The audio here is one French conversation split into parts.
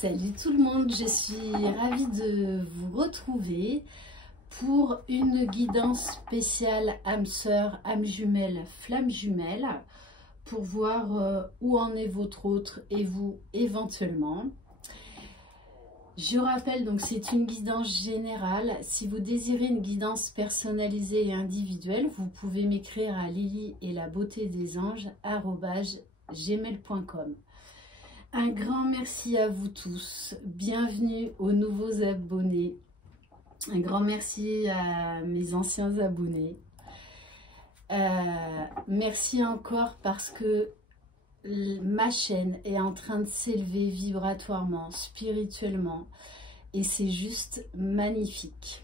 Salut tout le monde, je suis ravie de vous retrouver pour une guidance spéciale âme sœur, âme jumelle, flamme jumelle, pour voir où en est votre autre et vous éventuellement. Je rappelle, donc c'est une guidance générale. Si vous désirez une guidance personnalisée et individuelle, vous pouvez m'écrire à lily-et-la-beauté-des-anges@gmail.com. Un grand merci à vous tous. Bienvenue aux nouveaux abonnés. Un grand merci à mes anciens abonnés. Merci encore parce que ma chaîne est en train de s'élever vibratoirement, spirituellement. Et c'est juste magnifique.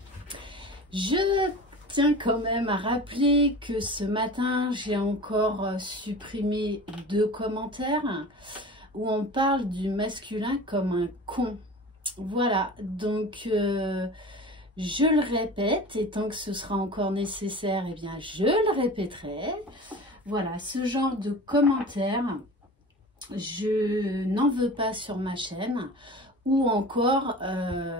Je tiens quand même à rappeler que ce matin, j'ai encore supprimé 2 commentaires où on parle du masculin comme un con. Voilà, donc je le répète, et tant que ce sera encore nécessaire, eh bien je le répéterai. Voilà, ce genre de commentaires, je n'en veux pas sur ma chaîne, ou encore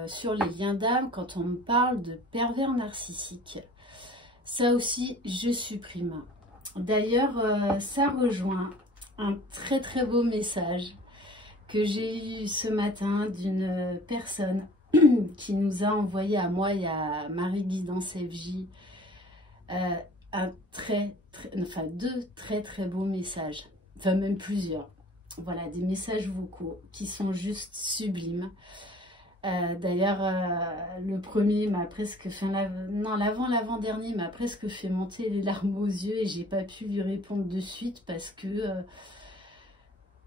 sur les liens d'âme quand on me parle de pervers narcissiques. Ça aussi, je supprime. D'ailleurs, ça rejoint un très beau message que j'ai eu ce matin d'une personne qui nous a envoyé à moi et à Marie Guidance FJ deux très beaux messages, enfin même plusieurs. Voilà, des messages vocaux qui sont juste sublimes. D'ailleurs, le premier m'a presque fait, l'avant-dernier m'a presque fait monter les larmes aux yeux et j'ai pas pu lui répondre de suite parce que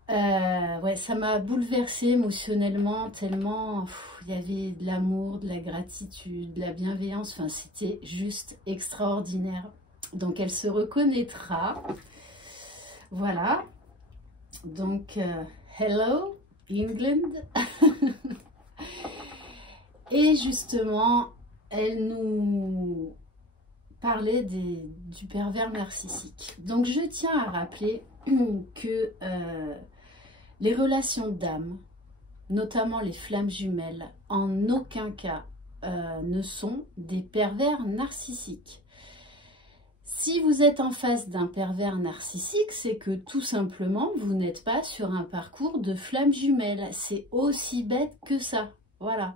ouais, ça m'a bouleversée émotionnellement tellement il y avait de l'amour, de la gratitude, de la bienveillance. Enfin, c'était juste extraordinaire. Donc, elle se reconnaîtra. Voilà. Donc, hello England. Et justement, elle nous parlait du pervers narcissique. Donc, je tiens à rappeler que les relations d'âme, notamment les flammes jumelles, en aucun cas ne sont des pervers narcissiques. Si vous êtes en face d'un pervers narcissique, c'est que tout simplement, vous n'êtes pas sur un parcours de flammes jumelles. C'est aussi bête que ça. Voilà.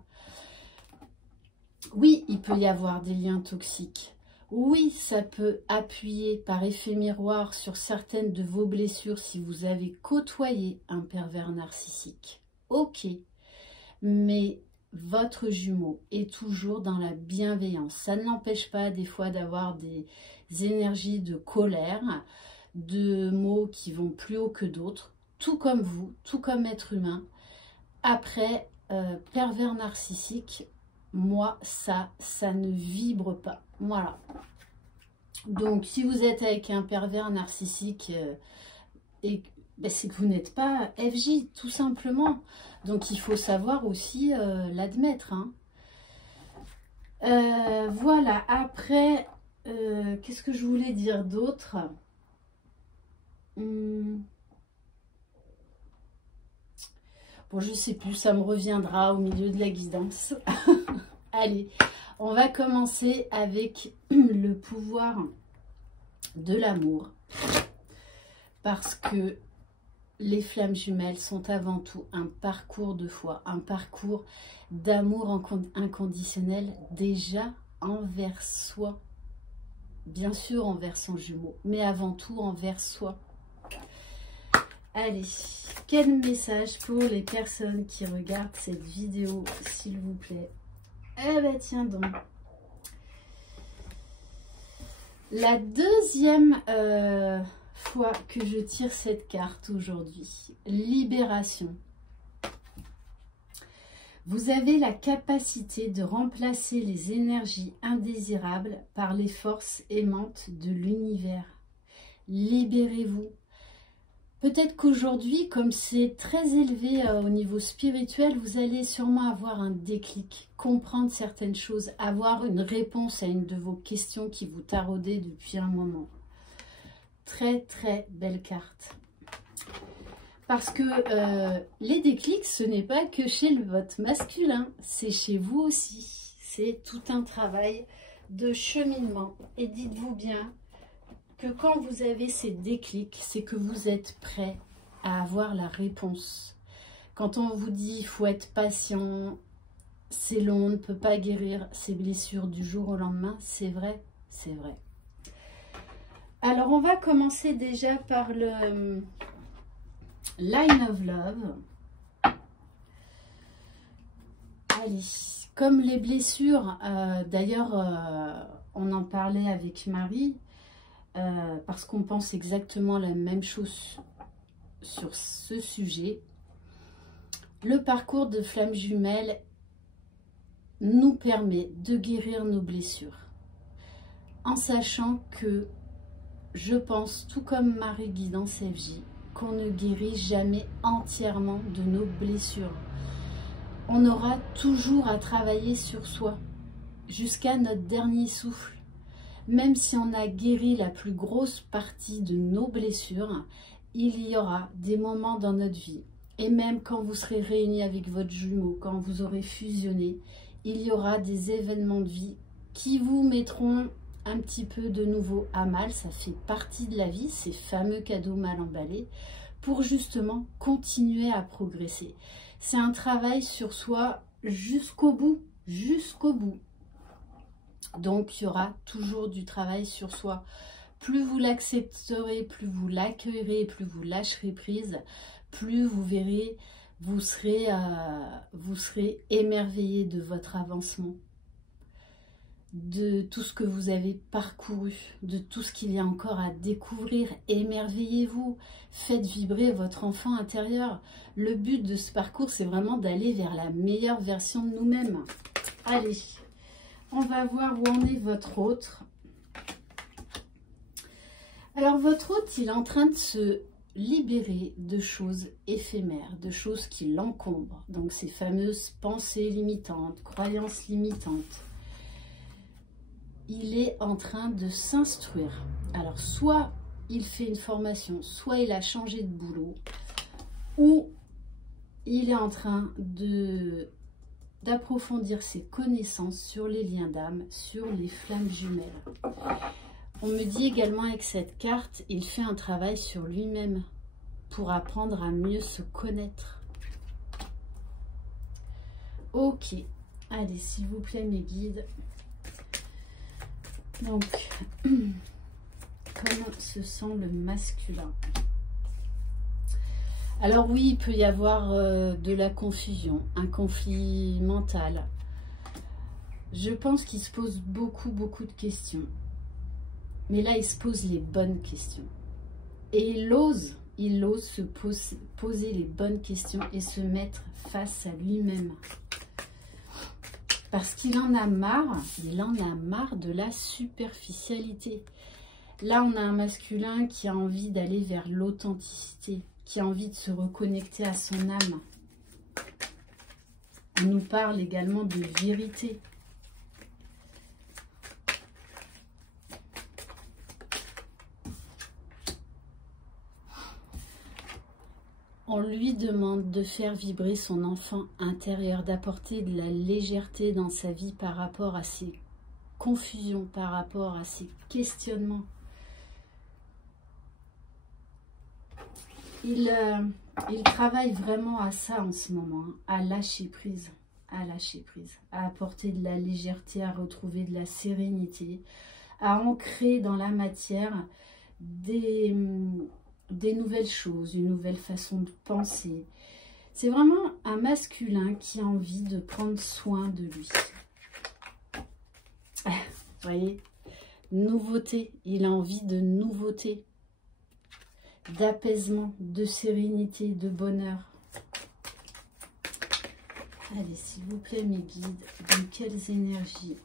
Oui, il peut y avoir des liens toxiques. Oui, ça peut appuyer par effet miroir sur certaines de vos blessures si vous avez côtoyé un pervers narcissique. Ok, mais votre jumeau est toujours dans la bienveillance. Ça ne l'empêche pas des fois d'avoir des énergies de colère, de mots qui vont plus haut que d'autres, tout comme vous, tout comme être humain. Après, pervers narcissique, moi, ça ne vibre pas. Voilà. Donc, si vous êtes avec un pervers narcissique, ben, c'est que vous n'êtes pas FJ, tout simplement. Donc, il faut savoir aussi l'admettre. Hein. Voilà. Après, qu'est-ce que je voulais dire d'autre? Bon, je sais plus, ça me reviendra au milieu de la guidance. Allez, on va commencer avec le pouvoir de l'amour. Parce que les flammes jumelles sont avant tout un parcours de foi, un parcours d'amour inconditionnel déjà envers soi. Bien sûr envers son jumeau, mais avant tout envers soi. Allez, quel message pour les personnes qui regardent cette vidéo, s'il vous plaît? Eh ben tiens donc. La deuxième fois que je tire cette carte aujourd'hui, libération. Vous avez la capacité de remplacer les énergies indésirables par les forces aimantes de l'univers. Libérez-vous. Peut-être qu'aujourd'hui, comme c'est très élevé au niveau spirituel, vous allez sûrement avoir un déclic, comprendre certaines choses, avoir une réponse à une de vos questions qui vous taraudaient depuis un moment. Très belle carte. Parce que les déclics, ce n'est pas que chez votre masculin, c'est chez vous aussi. C'est tout un travail de cheminement. Et dites-vous bien que quand vous avez ces déclics, c'est que vous êtes prêt à avoir la réponse. Quand on vous dit il faut être patient, c'est long, on ne peut pas guérir ces blessures du jour au lendemain, c'est vrai, c'est vrai. Alors on va commencer déjà par le Line of Love. Allez, comme les blessures, d'ailleurs on en parlait avec Marie, parce qu'on pense exactement la même chose sur ce sujet. Le parcours de flamme jumelle nous permet de guérir nos blessures, en sachant que je pense, tout comme Marie Guidance FJ, qu'on ne guérit jamais entièrement de nos blessures. On aura toujours à travailler sur soi jusqu'à notre dernier souffle. Même si on a guéri la plus grosse partie de nos blessures, il y aura des moments dans notre vie, et même quand vous serez réunis avec votre jumeau, quand vous aurez fusionné, il y aura des événements de vie qui vous mettront un petit peu de nouveau à mal. Ça fait partie de la vie, ces fameux cadeaux mal emballés, pour justement continuer à progresser. C'est un travail sur soi jusqu'au bout, jusqu'au bout. Donc il y aura toujours du travail sur soi. Plus vous l'accepterez, plus vous l'accueillerez, plus vous lâcherez prise, plus vous verrez, vous serez émerveillé de votre avancement, de tout ce que vous avez parcouru, de tout ce qu'il y a encore à découvrir. Émerveillez-vous, faites vibrer votre enfant intérieur. Le but de ce parcours, c'est vraiment d'aller vers la meilleure version de nous-mêmes. Allez, on va voir où en est votre autre. Alors votre hôte, il est en train de se libérer de choses éphémères, de choses qui l'encombrent. Donc ces fameuses pensées limitantes, croyances limitantes. Il est en train de s'instruire. Alors soit il fait une formation, soit il a changé de boulot, ou il est en train d'approfondir ses connaissances sur les liens d'âme, sur les flammes jumelles. On me dit également avec cette carte, il fait un travail sur lui-même pour apprendre à mieux se connaître. Ok, allez, s'il vous plaît, mes guides. Donc, comment se sent le masculin? Alors oui, il peut y avoir de la confusion, un conflit mental. Je pense qu'il se pose beaucoup de questions. Mais là, il se pose les bonnes questions. Et il ose se poser les bonnes questions et se mettre face à lui-même. Parce qu'il en a marre, de la superficialité. Là, on a un masculin qui a envie d'aller vers l'authenticité, qui a envie de se reconnecter à son âme. On nous parle également de vérité. On lui demande de faire vibrer son enfant intérieur, d'apporter de la légèreté dans sa vie par rapport à ses confusions, par rapport à ses questionnements. Il travaille vraiment à ça en ce moment, hein, à lâcher prise, à apporter de la légèreté, à retrouver de la sérénité, à ancrer dans la matière des nouvelles choses, une nouvelle façon de penser. C'est vraiment un masculin qui a envie de prendre soin de lui. Vous voyez, nouveauté, il a envie de nouveauté, d'apaisement, de sérénité, de bonheur. Allez, s'il vous plaît, mes guides, dans quelles énergies?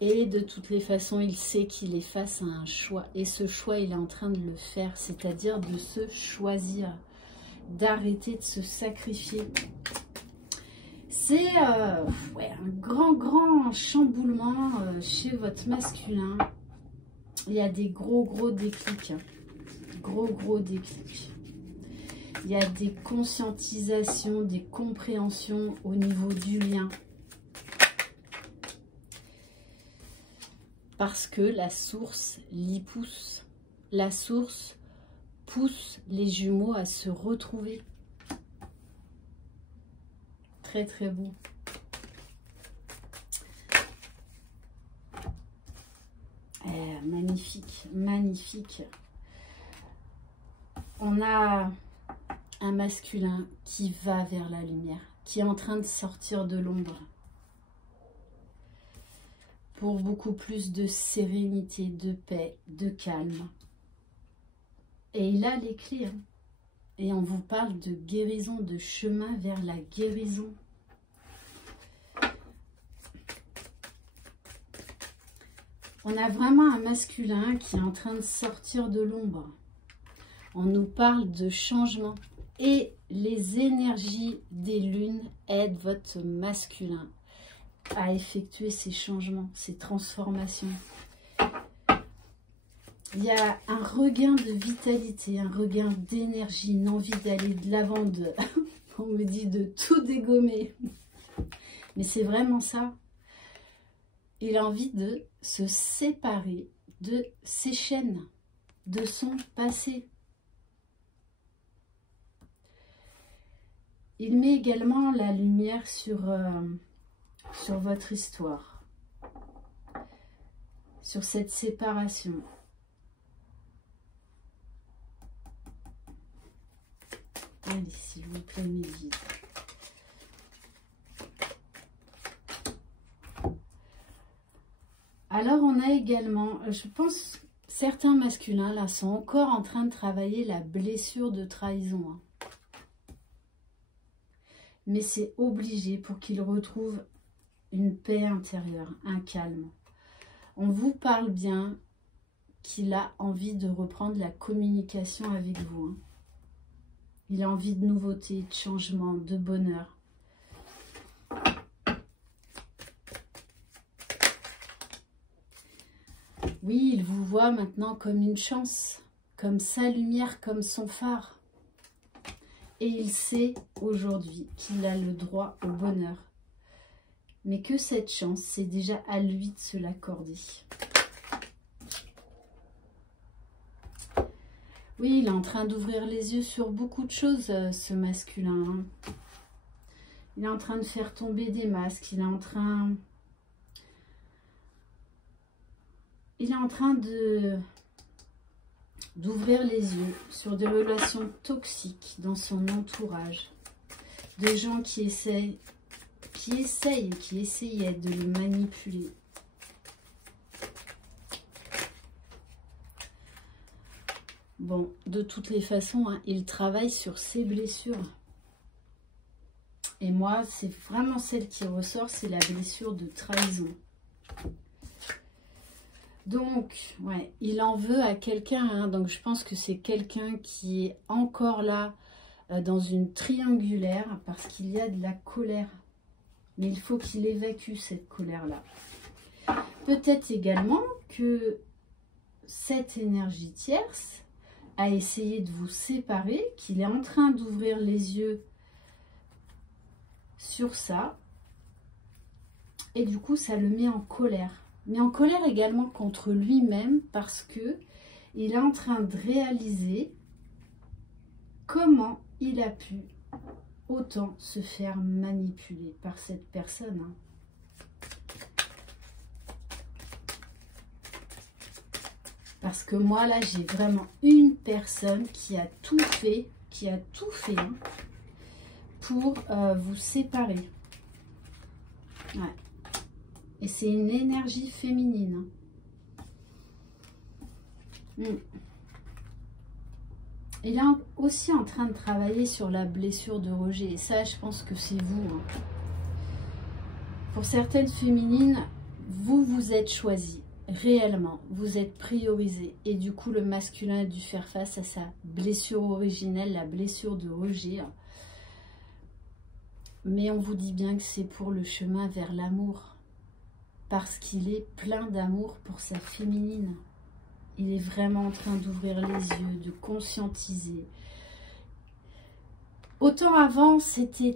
Et de toutes les façons, il sait qu'il est face à un choix. Et ce choix, il est en train de le faire. C'est-à-dire de se choisir, d'arrêter de se sacrifier. C'est ouais, un grand chamboulement chez votre masculin. Il y a des gros déclics. gros déclics. Il y a des conscientisations, des compréhensions au niveau du lien. Parce que la source l'y pousse. La source pousse les jumeaux à se retrouver. Très beau. Magnifique, magnifique. On a un masculin qui va vers la lumière, qui est en train de sortir de l'ombre. Pour beaucoup plus de sérénité, de paix, de calme. Et il a les clés. Hein. Et on vous parle de guérison, de chemin vers la guérison. On a vraiment un masculin qui est en train de sortir de l'ombre. On nous parle de changement. Et les énergies des lunes aident votre masculin à effectuer ces changements, ces transformations. Il y a un regain de vitalité, un regain d'énergie, une envie d'aller de l'avant. On me dit de tout dégommer. Mais c'est vraiment ça. Il a envie de se séparer de ses chaînes, de son passé. Il met également la lumière sur votre histoire, sur cette séparation. Allez, s'il vous plaît, mes guides. Alors, on a également, je pense, certains masculins, là, sont encore en train de travailler la blessure de trahison. Hein. Mais c'est obligé pour qu'ils retrouvent une paix intérieure, un calme. On vous parle bien qu'il a envie de reprendre la communication avec vous. Hein. Il a envie de nouveautés, de changements, de bonheur. Oui, il vous voit maintenant comme une chance, comme sa lumière, comme son phare. Et il sait aujourd'hui qu'il a le droit au bonheur. Mais que cette chance, c'est déjà à lui de se l'accorder. Oui, il est en train d'ouvrir les yeux sur beaucoup de choses, ce masculin. Il est en train de faire tomber des masques. Il est en train d'ouvrir les yeux sur des relations toxiques dans son entourage. Des gens qui essayaient de le manipuler. Bon, de toutes les façons, hein, il travaille sur ses blessures. Et moi, c'est vraiment celle qui ressort, c'est la blessure de trahison. Donc, ouais, il en veut à quelqu'un. Hein, donc, je pense que c'est quelqu'un qui est encore là dans une triangulaire parce qu'il y a de la colère. Mais il faut qu'il évacue cette colère-là. Peut-être également que cette énergie tierce a essayé de vous séparer, qu'il est en train d'ouvrir les yeux sur ça. Et du coup, ça le met en colère. Mais en colère également contre lui-même parce que il est en train de réaliser comment il a pu autant se faire manipuler par cette personne. Hein. Parce que moi, là, j'ai vraiment une personne qui a tout fait, hein, pour vous séparer. Ouais. Et c'est une énergie féminine. Hein. Il est aussi en train de travailler sur la blessure de rejet. Et ça, je pense que c'est vous. Hein. Pour certaines féminines, vous vous êtes choisies. Réellement, vous êtes priorisé. Et du coup, le masculin a dû faire face à sa blessure originelle, la blessure de rejet. Mais on vous dit bien que c'est pour le chemin vers l'amour. Parce qu'il est plein d'amour pour sa féminine. Il est vraiment en train d'ouvrir les yeux, de conscientiser. Autant avant,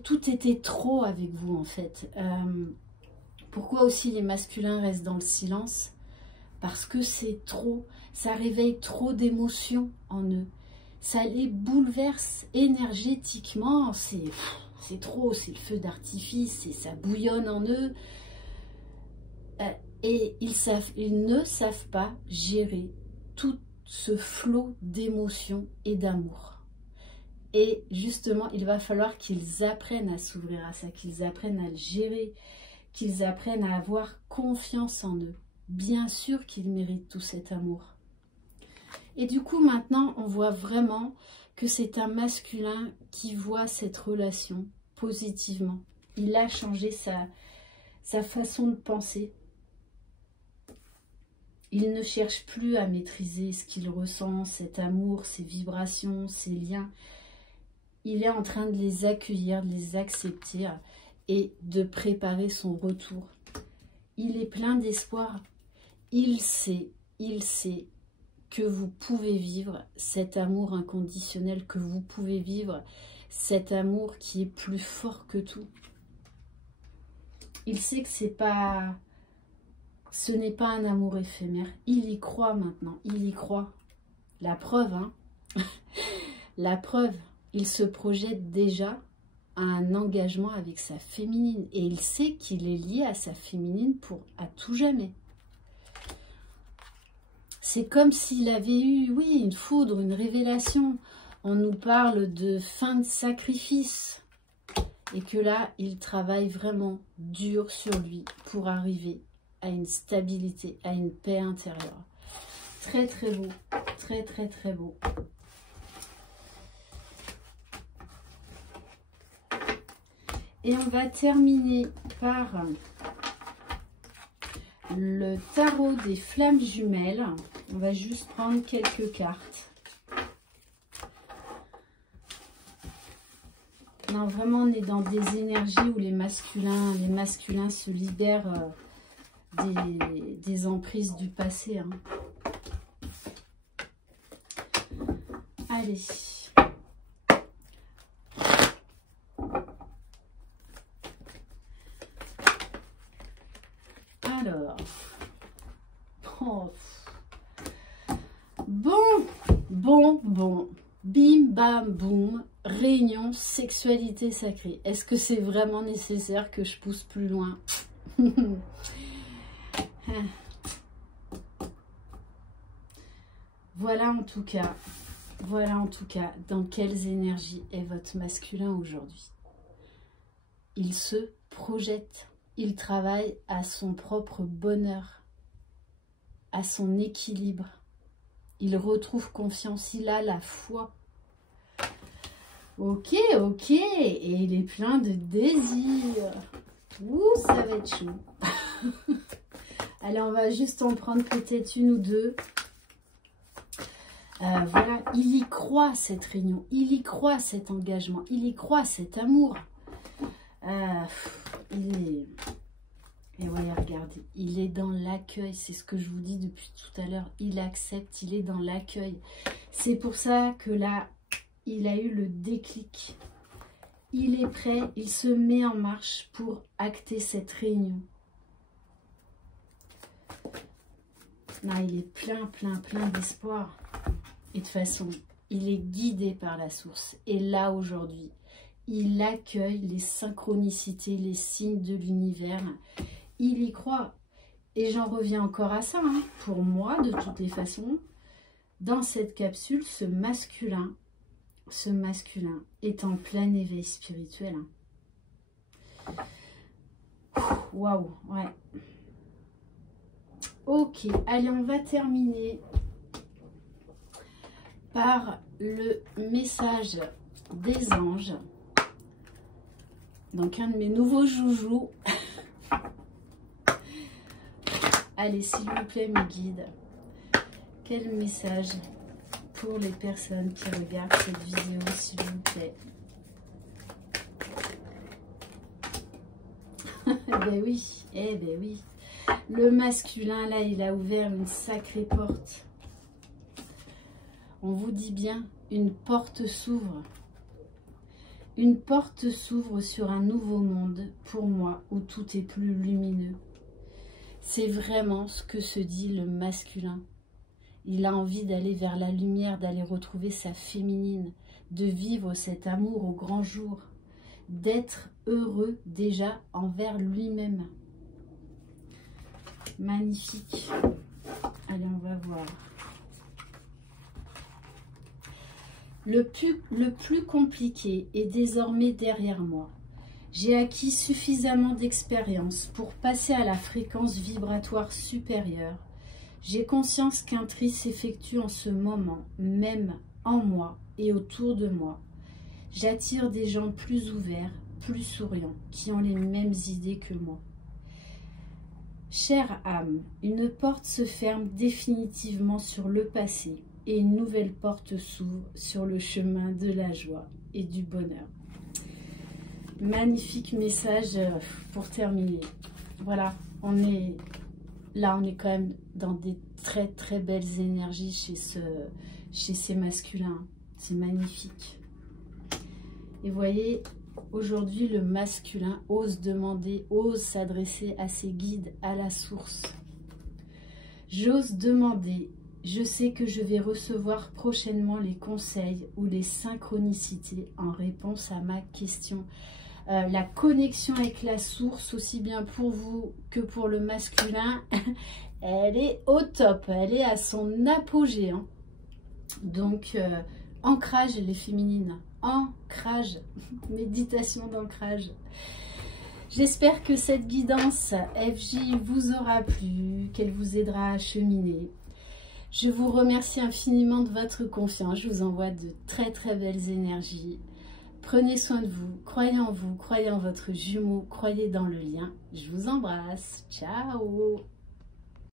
tout était trop avec vous en fait. Pourquoi aussi les masculins restent dans le silence? Parce que c'est trop, ça réveille trop d'émotions en eux. Ça les bouleverse énergétiquement, c'est trop, c'est le feu d'artifice, ça bouillonne en eux. Et ils ne savent pas gérer tout ce flot d'émotions et d'amour. Et justement, il va falloir qu'ils apprennent à s'ouvrir à ça, qu'ils apprennent à le gérer, qu'ils apprennent à avoir confiance en eux. Bien sûr qu'ils méritent tout cet amour. Et du coup, maintenant, on voit vraiment que c'est un masculin qui voit cette relation positivement. Il a changé sa façon de penser. Il ne cherche plus à maîtriser ce qu'il ressent, cet amour, ces vibrations, ces liens. Il est en train de les accueillir, de les accepter et de préparer son retour. Il est plein d'espoir. Il sait que vous pouvez vivre cet amour inconditionnel, que vous pouvez vivre cet amour qui est plus fort que tout. Il sait que ce n'est pas un amour éphémère. Il y croit maintenant, il y croit. La preuve, hein. La preuve. Il se projette déjà à un engagement avec sa féminine. Et il sait qu'il est lié à sa féminine à tout jamais. C'est comme s'il avait eu, oui, une foudre, une révélation. On nous parle de fin de sacrifice. Et que là, il travaille vraiment dur sur lui pour arriver à une stabilité, à une paix intérieure. Très, très beau. Très, très, très beau. Et on va terminer par le tarot des flammes jumelles. On va juste prendre quelques cartes. Non, vraiment, on est dans des énergies où les masculins se libèrent des emprises du passé. Hein. Allez. Alors, oh. Bon, bim, bam, boum, réunion, sexualité sacrée. Est-ce que c'est vraiment nécessaire que je pousse plus loin? Voilà en tout cas dans quelles énergies est votre masculin aujourd'hui. Il se projette. Il travaille à son propre bonheur, à son équilibre. Il retrouve confiance, il a la foi. Ok, et il est plein de désir. Ouh, ça va être chaud. Allez, on va juste en prendre peut-être une ou deux. Voilà, il y croit cette réunion, il y croit cet engagement, il y croit cet amour. Et ouais, regardez, il est dans l'accueil, c'est ce que je vous dis depuis tout à l'heure, il accepte, il est dans l'accueil. C'est pour ça que là, il a eu le déclic. Il est prêt, il se met en marche pour acter cette réunion. Là, il est plein d'espoir. Et de toute façon, il est guidé par la source. Et là, aujourd'hui, il accueille les synchronicités, les signes de l'univers. Il y croit. Et j'en reviens encore à ça. Hein. Pour moi, de toutes les façons, dans cette capsule, ce masculin est en plein éveil spirituel. Hein. Waouh, ouais. Ok, allez, on va terminer par le message des anges. Donc, un de mes nouveaux joujoux. Allez, s'il vous plaît, mes guides, quel message pour les personnes qui regardent cette vidéo, s'il vous plaît? Ben oui, le masculin, là, il a ouvert une sacrée porte. On vous dit bien, une porte s'ouvre. Une porte s'ouvre sur un nouveau monde, pour moi, où tout est plus lumineux. C'est vraiment ce que se dit le masculin. Il a envie d'aller vers la lumière, d'aller retrouver sa féminine, de vivre cet amour au grand jour, d'être heureux déjà envers lui-même. Magnifique. Allez, on va voir. Le plus compliqué est désormais derrière moi. J'ai acquis suffisamment d'expérience pour passer à la fréquence vibratoire supérieure. J'ai conscience qu'un tri s'effectue en ce moment, même en moi et autour de moi. J'attire des gens plus ouverts, plus souriants, qui ont les mêmes idées que moi. Chère âme, une porte se ferme définitivement sur le passé et une nouvelle porte s'ouvre sur le chemin de la joie et du bonheur. Magnifique message pour terminer. Voilà, on est quand même dans des très très belles énergies chez ces masculins. C'est magnifique. Et vous voyez, aujourd'hui, le masculin ose demander, ose s'adresser à ses guides, à la source. J'ose demander, je sais que je vais recevoir prochainement les conseils ou les synchronicités en réponse à ma question. La connexion avec la source, aussi bien pour vous que pour le masculin, elle est au top, elle est à son apogée. Hein. Donc, ancrage les féminines, ancrage, méditation d'ancrage. J'espère que cette guidance FJ vous aura plu, qu'elle vous aidera à cheminer. Je vous remercie infiniment de votre confiance, je vous envoie de très très belles énergies. Prenez soin de vous, croyez en vous, croyez en votre jumeau, croyez dans le lien. Je vous embrasse, ciao.